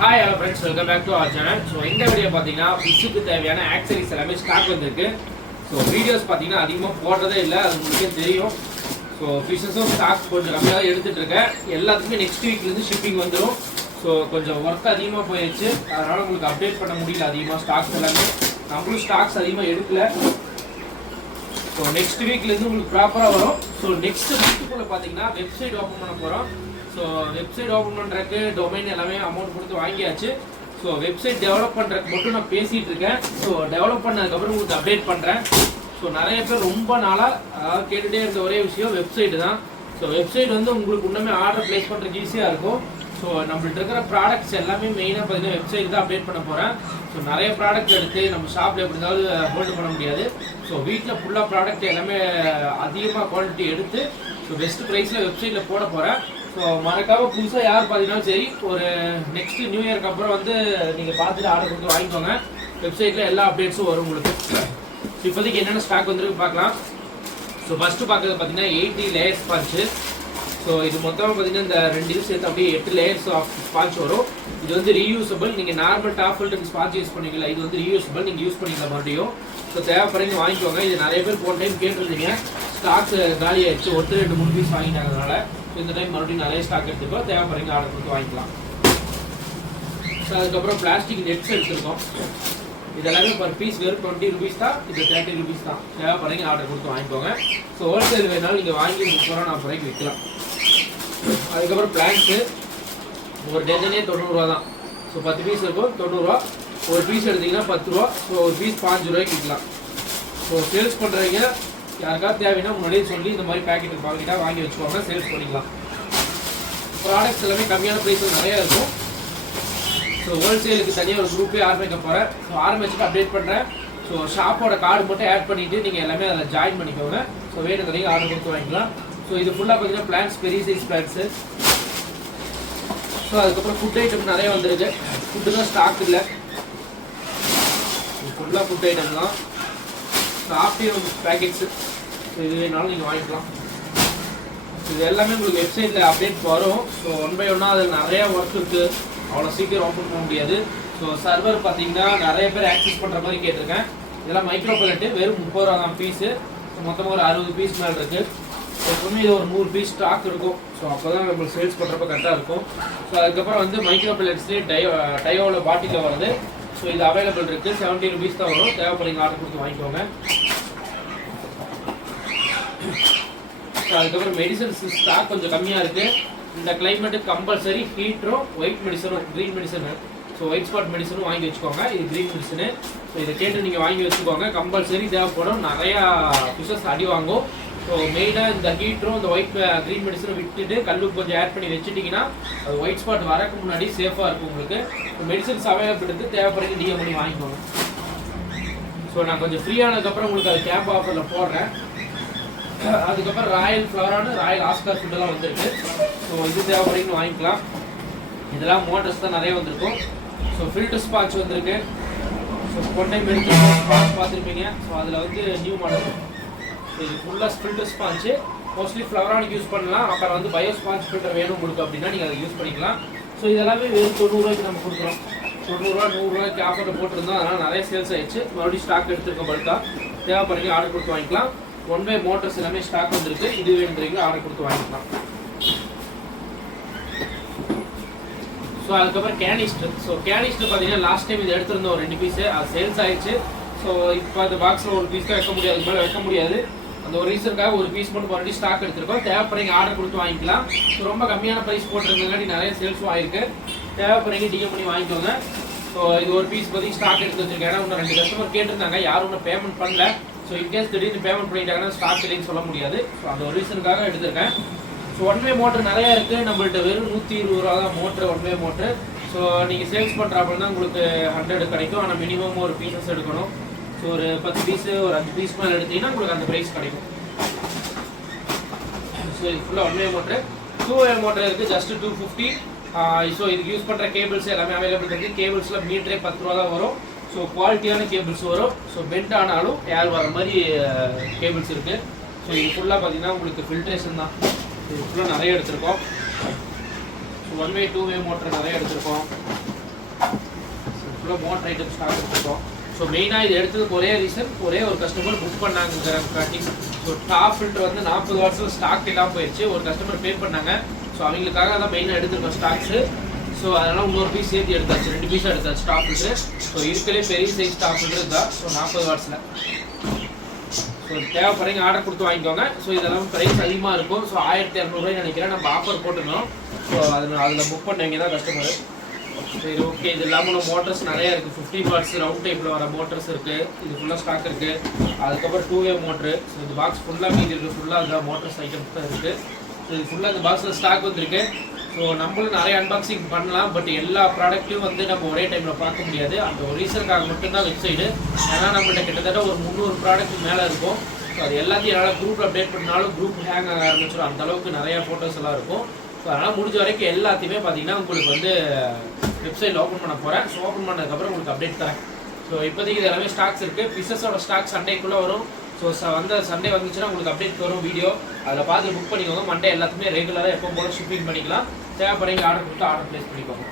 Hi hello friends, welcome back to our channel. So இந்த video பார்த்தீங்கன்னா ஃபிஷ்ஷுக்கு தேவையான ஆக்சரிஸ் எல்லாமே ஸ்டாக் வந்திருக்கு. ஸோ வீடியோஸ் பார்த்தீங்கன்னா அதிகமாக போடுறதே இல்லை, அது உங்களுக்கே தெரியும். ஸோ ஃபிஷ்ஷஸும் ஸ்டாக் கொஞ்சம் கம்மியாக தான் எடுத்துகிட்டு இருக்கேன். எல்லாத்துக்குமே நெக்ஸ்ட் வீக்லேருந்து ஷிப்பிங் வந்துடும். ஸோ கொஞ்சம் ஒர்க் அதிகமாக போயிடுச்சு, அதனால் உங்களுக்கு அப்டேட் பண்ண முடியல அதிகமாக ஸ்டாக்ஸ் எல்லாமே. நம்மளும் ஸ்டாக்ஸ் அதிகமாக எடுக்கல. ஸோ நெக்ஸ்ட் வீக்லேருந்து உங்களுக்கு ப்ராப்பராக வரும். ஸோ நெக்ஸ்ட் வீக்குள்ளே பார்த்தீங்கன்னா வெப்சைட் ஓப்பன் பண்ண போகிறோம். ஸோ வெப்சைட் ஓப்பன் பண்ணுறதுக்கு டொமைன் எல்லாமே அமௌண்ட் கொடுத்து வாங்கியாச்சு. ஸோ வெப்சைட் டெவலப் பண்ணுறதுக்கு மட்டும் நான் பேசிகிட்டு இருக்கேன். ஸோ டெவலப் பண்ணதுக்கப்புறம் உங்களுக்கு அப்டேட் பண்ணுறேன். ஸோ நிறைய பேர் ரொம்ப நாளாக கேட்டுகிட்டே இருந்த ஒரே விஷயம் வெப்சைட்டு தான். ஸோ வெப்சைட் வந்து உங்களுக்கு இன்னுமே ஆர்டர் ப்ளேஸ் பண்ணுறதுக்கு ஈஸியாக இருக்கும். ஸோ நம்மள்ட்ட இருக்கிற ப்ராடக்ட்ஸ் எல்லாமே மெயினாக பார்த்தீங்கன்னா வெப்சைட் தான் அப்டேட் பண்ண போகிறேன். ஸோ நிறைய ப்ராடக்ட் எடுத்து நம்ம ஷாப்பில் எப்படி இருந்தாலும் ஹோல்டு பண்ண முடியாது. ஸோ வீட்டில் ஃபுல்லாக ப்ராடக்ட் எல்லாமே அதிகமாக குவாலிட்டி எடுத்து ஸோ பெஸ்ட் ப்ரைஸில் வெப்சைட்டில் போட போகிறேன். ஸோ மறக்காமல் புதுசாக யார் பார்த்தீங்கன்னா சரி, ஒரு நெக்ஸ்ட் நியூ இயருக்கு அப்புறம் வந்து நீங்கள் பார்த்துட்டு ஆர்டர் கொடுத்து வாங்கிக்கோங்க. வெப்சைட்டில் எல்லா அப்டேட்ஸும் வரும் உங்களுக்கு. இப்போதைக்கு என்னென்ன ஸ்டாக் வந்துருக்கு பார்க்கலாம். ஸோ ஃபஸ்ட்டு பார்க்குறது பார்த்தீங்கன்னா 80 லேயர்ஸ் ஸ்பான்ச்சு. ஸோ இது மொத்தமாக பார்த்தீங்கன்னா இந்த 2 இது சேர்த்து அப்படியே 8 லேயர்ஸ் ஆஃப் ஸ்பான்ச் வரும். இது வந்து ரீயூசபிள். நீங்கள் normal top filter sponge use பண்ணிக்கலாம், இது வந்து ரீயூசபிள், நீங்கள் யூஸ் பண்ணிக்கலாம் மறுபடியும். ஸோ தேவைப்படுறீங்க வாங்கிக்கோங்க. இது நிறைய பேர் போன டைம் கேட்டிருந்தீங்க, ஸ்டாக் காலி ஆயிடுச்சு, 1 2 3 பீஸ் வாங்கிட்டாங்கனால. ஸோ இந்த டைம் மறுபடியும் நிறைய ஸ்டாக் எடுத்துக்கோ, தேவைப்படுறீங்க ஆர்டர் கொடுத்து வாங்கிக்கலாம். ஸோ அதுக்கப்புறம் பிளாஸ்டிக் நெட்ஸ் எடுத்துருக்கோம். இதெல்லாமே பர் பீஸ் வெறும் 20 ருபீஸ் தான், இது 30 ருபீஸ் தான். தேவைப்படுறீங்க ஆர்டர் கொடுத்து வாங்கிக்கோங்க. ஸோ ஹோல்சேல் வேணாலும் நீங்கள் வாங்கி 30 விற்கலாம். அதுக்கப்புறம் பிளான்ஸு ஒரு டஜனே 90 ரூபா தான். ஸோ 10 பீஸ் இருக்கும் 90 ரூபா. ஒரு பீஸ் எடுத்திங்கன்னா 10 ரூபா. ஸோ ஒரு பீஸ் 5 ரூபாய்க்கு விற்கலாம். ஸோ சேல்ஸ் பண்ணுறவங்க யாருக்காவது தேவைன்னா முன்னாடியே சொல்லி இந்த மாதிரி பேக்கெட் பாக்கெட்டாக வாங்கி வச்சுக்கோங்க, சேல்ஸ் பண்ணிக்கலாம். ப்ராடக்ட்ஸ் எல்லாமே கம்மியான ப்ரைஸில் நிறையா இருக்கும். ஸோ ஹோல்சேலுக்கு தனியாக ஒரு குரூப்பே ஆரம்பிக்க போகிறேன். ஸோ ஆரம்பிச்சுட்டு அப்டேட் பண்ணுறேன். ஸோ ஷாப்போட கார்டு மட்டும் ஆட் பண்ணிவிட்டு நீங்கள் எல்லாமே அதில் ஜாயின் பண்ணிக்கோங்க. ஸோ வேணுங்கிறீங்க ஆர்டர் கொடுத்து வாங்கிக்கலாம். ஸோ இது ஃபுல்லாக பார்த்தீங்கன்னா பிளான்ஸ், பெரிய சைஸ் பிளான்ஸு. ஸோ அதுக்கப்புறம் ஃபுட் ஐட்டம் நிறைய வந்துருக்கு. ஃபுட்டு தான் ஸ்டாக் இல்லை, ஃபுல்லாக ஃபுட் ஐட்டம் தான். சாஃப்ட்வேர் பேக்கெட்ஸு, ஸோ இது வேணாலும் நீங்கள் வாங்கிக்கலாம். இது எல்லாமே உங்களுக்கு வெப்சைட்டில் அப்டேட் வரும். ஸோ 1 by 1 அதில் நிறையா ஒர்க் இருக்குது, அவ்வளோ சீக்கிரம் ஓப்பன் பண்ண முடியாது. ஸோ சர்வர் பார்த்தீங்கன்னா நிறைய பேர் ஆக்சஸ் பண்ணுற மாதிரி கேட்டிருக்கேன். இதெல்லாம் மைக்ரோ பல்லட்டு வெறும் 30 ரூபா தான் பீஸு. மொத்தமாக ஒரு 60 பீஸ் மேலே இருக்குது. எப்பவுமே இது ஒரு 100 பீஸ் ஸ்டாக் இருக்கும். ஸோ அப்போ தான் நம்மளுக்கு சேல்ஸ் பண்ணுறப்ப கரெக்டாக இருக்கும். ஸோ அதுக்கப்புறம் வந்து மைக்ரோ பல்லட்ஸ்லேயே டயோவில் பாட்டிலில் வருது. ஸோ இது அவைலபிள் இருக்குது, 70 ருபீஸ் தான் வரும். தேவைப்படுங்க ஆர்டர் கொடுத்து வாங்கிக்கோங்க. ஸோ அதுக்கப்புறம் மெடிசன்ஸ் ஸ்டாக் கொஞ்சம் கம்மியாக இருக்குது. இந்த கிளைமேட்டுக்கு கம்பல்சரி ஹீட்டரும் ஒயிட் மெடிசனும், green medicine, so white spot மெடிசனும் வாங்கி வச்சுக்கோங்க. இது க்ரீன் மெடிசனு. ஸோ இதை கேட்டு நீங்கள் வாங்கி வச்சுக்கோங்க, கம்பல்சரி தேவைப்படும். நிறையா ஃபிஷஸ் அடி வாங்கும். ஸோ மெயினாக இந்த ஹீட்டரும் இந்த ஒயிட் க்ரீன் மெடிசனும் விட்டுட்டு கல்லுக்கு கொஞ்சம் ஆட் பண்ணி வச்சுட்டிங்கன்னா அது ஒயிட் ஸ்பாட் வரக்கு முன்னாடி சேஃபாக இருக்கும் உங்களுக்கு. மெடிசன்ஸ் அவைலபிள் இருக்குது, தேவைப்படுறது டிஎம் பண்ணி வாங்கிக்கோங்க. ஸோ நான் கொஞ்சம் ஃப்ரீயானதுக்கப்புறம் உங்களுக்கு அது கேம்ப் ஆஃபரில் போடுறேன். அதுக்கப்புறம் ராயல் ஃப்ளவரானு ராயல் ஆஸ்கார் ஃபுட்டெல்லாம் வந்துருக்கு. ஸோ இது தேவைப்படுறீங்கன்னு வாங்கிக்கலாம். இதெல்லாம் மோட்டர்ஸ் தான் நிறைய வந்திருக்கும். ஸோ ஃபில்டர் ஸ்பாட்ச் வந்திருக்கு. ஸோ கொண்டை மெடிக்கல் ஸ்பாட்ச் பார்த்துருப்பீங்க. ஸோ அதில் வந்து நியூ மாடல். ஸோ இது ஃபுல்லாக ஃபில்டர் ஸ்பாட்ச்சு. மோஸ்ட்லி ஃப்ளவரானுக்கு யூஸ் பண்ணலாம். அப்புறம் வந்து பயோ ஸ்பாட்ச் ஃபில்டர் வேணும் உங்களுக்கு அப்படின்னா நீங்கள் அதை யூஸ் பண்ணிக்கலாம். ஸோ இதெல்லாமே வெறும் 90 ரூபாய்க்கு நம்ம கொடுக்குறோம். 90 ரூபா 100 ரூபாய்க்கு ஆஃபரில் போட்டிருந்தோம். அதனால் நிறைய சேல்ஸ் ஆயிடுச்சு. மறுபடியும் ஸ்டாக் எடுத்துருக்கோம் பல்காக. தேவைப்படுறீங்க ஆர்டர் கொடுத்து வாங்கிக்கலாம். 1 by மோட்டர்ஸ் எல்லாமே ஸ்டாக் வந்துருக்கு. இது வேணுங்கிறீங்க ஆர்டர் கொடுத்து வாங்கிக்கலாம். ஸோ அதுக்கப்புறம் கேனிஸ்டர். ஸோ கேனிஸ்டர் பார்த்தீங்கன்னா லாஸ்ட் டைம் இது எடுத்திருந்தோம் ஒரு 2 பீஸு, அது சேல்ஸ் ஆயிடுச்சு. ஸோ இப்போ அந்த பாக்ஸில் ஒரு பீஸ் தான் வைக்க முடியாது, மேலே வைக்க முடியாது. அந்த ஒரு ரீசனுக்காக ஒரு பீஸ் மட்டும் மறுபடியும் ஸ்டாக் எடுத்துருக்கோம். தேவைப்படுறீங்க ஆர்டர் கொடுத்து வாங்கிக்கலாம். ஸோ ரொம்ப கம்மியான ப்ரைஸ் போட்டிருந்தங்காட்டி நிறைய சேல்ஸும் ஆயிருக்கு. தேவைப்படுறீங்க டிஎம் பண்ணி வாங்கிக்கோங்க. ஸோ இது ஒரு பீஸ் பற்றி ஸ்டாக் எடுத்து வச்சிருக்கேன். ஏன்னா இன்னும் 2 கஸ்டமர் கேட்டிருந்தாங்க, யாரும் ஒன்றும் பேமெண்ட் பண்ணல. ஸோ இன்கேஸ் திடீர்னு பேமெண்ட் பண்ணிட்டாங்கன்னா ஸ்டாக் இல்லைன்னு சொல்ல முடியாது. ஸோ அந்த ஒரு ரீசனுக்காக எடுத்திருக்கேன். ஸோ 1 way மோட்டர் நிறையா இருக்குது. நம்மள்ட்ட வெறும் 120 ரூபா தான் மோட்ரு, 1 way மோட்ரு. ஸோ நீங்கள் சேல்ஸ் பண்ணுறாப்புல தான் உங்களுக்கு 100 கிடைக்கும். ஆனால் மினிமம் ஒரு பீசஸ் எடுக்கணும். ஸோ ஒரு 10 பீஸு ஒரு 5 பீஸ் மேலே எடுத்தீங்கன்னா உங்களுக்கு அந்த ப்ரைஸ் கிடைக்கும். ஸோ இது ஃபுல்லாக 1 way மோட்ரு. 2 way மோட்டர் இருக்குது, ஜஸ்ட் 250. ஸோ இதுக்கு யூஸ் பண்ணுற கேபிள்ஸ் எல்லாமே அவைலபிள் இருக்குது. கேபிள்ஸில் மீட்டரே 10 ரூபா தான் வரும். ஸோ குவாலிட்டியான கேபிள்ஸ் வரும். ஸோ பெண்ட் ஆனாலும் ஏர் வர மாதிரி கேபிள்ஸ் இருக்குது. ஸோ இது ஃபுல்லாக பார்த்தீங்கன்னா உங்களுக்கு ஃபில்ட்ரேஷன் தான். இது ஃபுல்லாக நிறைய எடுத்திருக்கோம். 1 way 2 way மோட்டர் நிறைய எடுத்திருக்கோம். ஃபுல்லாக மோட்டர் ஐட்டம் ஸ்டாக் வச்சுருக்கோம். ஸோ மெயினாக இது எடுத்ததுக்கு ஒரே ரீசன், ஒரே ஒரு கஸ்டமர் புக் பண்ணாங்கிறக்காட்டி. ஸோ டாப் ஃபில்டர் வந்து 40 வாட்ஸில் ஸ்டாக் இல்லாமல் போயிடுச்சு. ஒரு கஸ்டமர் பே பண்ணாங்க. ஸோ அவங்களுக்காக தான் மெயினாக எடுத்துருக்கோம் ஸ்டாக்ஸு. ஸோ அதனால் இன்னொரு பீஸ் சேர்த்து எடுத்தாச்சு, 2 பீஸாக எடுத்தாச்சு டாப் ஃபில்டர். ஸோ இருக்கலே பெரிய சைஸ் டாப் ஃபில்டர் தான். ஸோ 40 வாட்ஸில். ஸோ தேவைப்படுறீங்க ஆர்டர் கொடுத்து வாங்கிக்கோங்க. ஸோ இதெல்லாம் ப்ரைஸ் அதிகமாக இருக்கும். ஸோ 1200 நினைக்கிறேன். நம்ம ஆஃபர் போட்டுருந்தோம். ஸோ அதில் புக் பண்ணவங்க தான் கஸ்டமர். சரி ஓகே. இது இல்லாமல் நம்ம மோட்டர்ஸ் நிறையா இருக்குது. 15 வாட்ஸ் ரவுண்ட் டைப்பில் வர மோட்டர்ஸ் இருக்குது. இது ஃபுல்லாக ஸ்டாக் இருக்குது. அதுக்கப்புறம் 2-வே மோட்ரு. ஸோ இந்த பாக்ஸ் ஃபுல்லாக மீதி இருக்குது. ஃபுல்லாக அந்த மோட்டர்ஸ் ஐட்டம்ஸ் தான் இருக்குது. ஸோ இது ஃபுல்லாக இந்த பாக்ஸில் ஸ்டாக் வந்துருக்கு. ஸோ நம்மளும் நிறைய அன்பாக்சிங் பண்ணலாம். பட் எல்லா ப்ராடக்ட்டையும் வந்து நம்ம ஒரே டைமில் பார்க்க முடியாது. அந்த ஒரு ரீசனுக்காக மட்டும்தான் வெப்சைடு. ஏன்னா நம்மள்ட்ட கிட்டத்தட்ட ஒரு 300 ப்ராடக்ட் மேலே இருக்கும். ஸோ அது எல்லாத்தையும் என்னால் குரூப் அப்டேட் பண்ணாலும் குரூப் ஹேங் ஆக ஆரம்பிச்சிடும். அந்தளவுக்கு நிறையா ஃபோட்டோஸ் எல்லாம் இருக்கும். ஸோ அதனால் முடிஞ்ச வரைக்கும் எல்லாத்தையுமே பார்த்தீங்கன்னா உங்களுக்கு வந்து வெப்சைட்டில் ஓப்பன் பண்ண போகிறேன். ஸோ ஓப்பன் பண்ணதுக்கப்புறம் உங்களுக்கு அப்டேட் தரேன். ஸோ இப்போதைக்கு இது எல்லாமே ஸ்டாக்ஸ் இருக்குது. ஃபிஷஸோட ஸ்டாக் சண்டேக்குள்ளே வரும். ஸோ சண்டே வந்துச்சுன்னா உங்களுக்கு அப்டேட் வரும் வீடியோ. அதில் பார்த்து புக் பண்ணிக்கோங்க. மண்டே எல்லாத்துக்குமே ரெகுலராக எப்போ போல ஷிப்பிங் பண்ணிக்கலாம். தேவைப்படுறீங்க ஆர்டர் கொடுத்து ஆர்டர் ப்ளேஸ் பண்ணிக்கோங்க.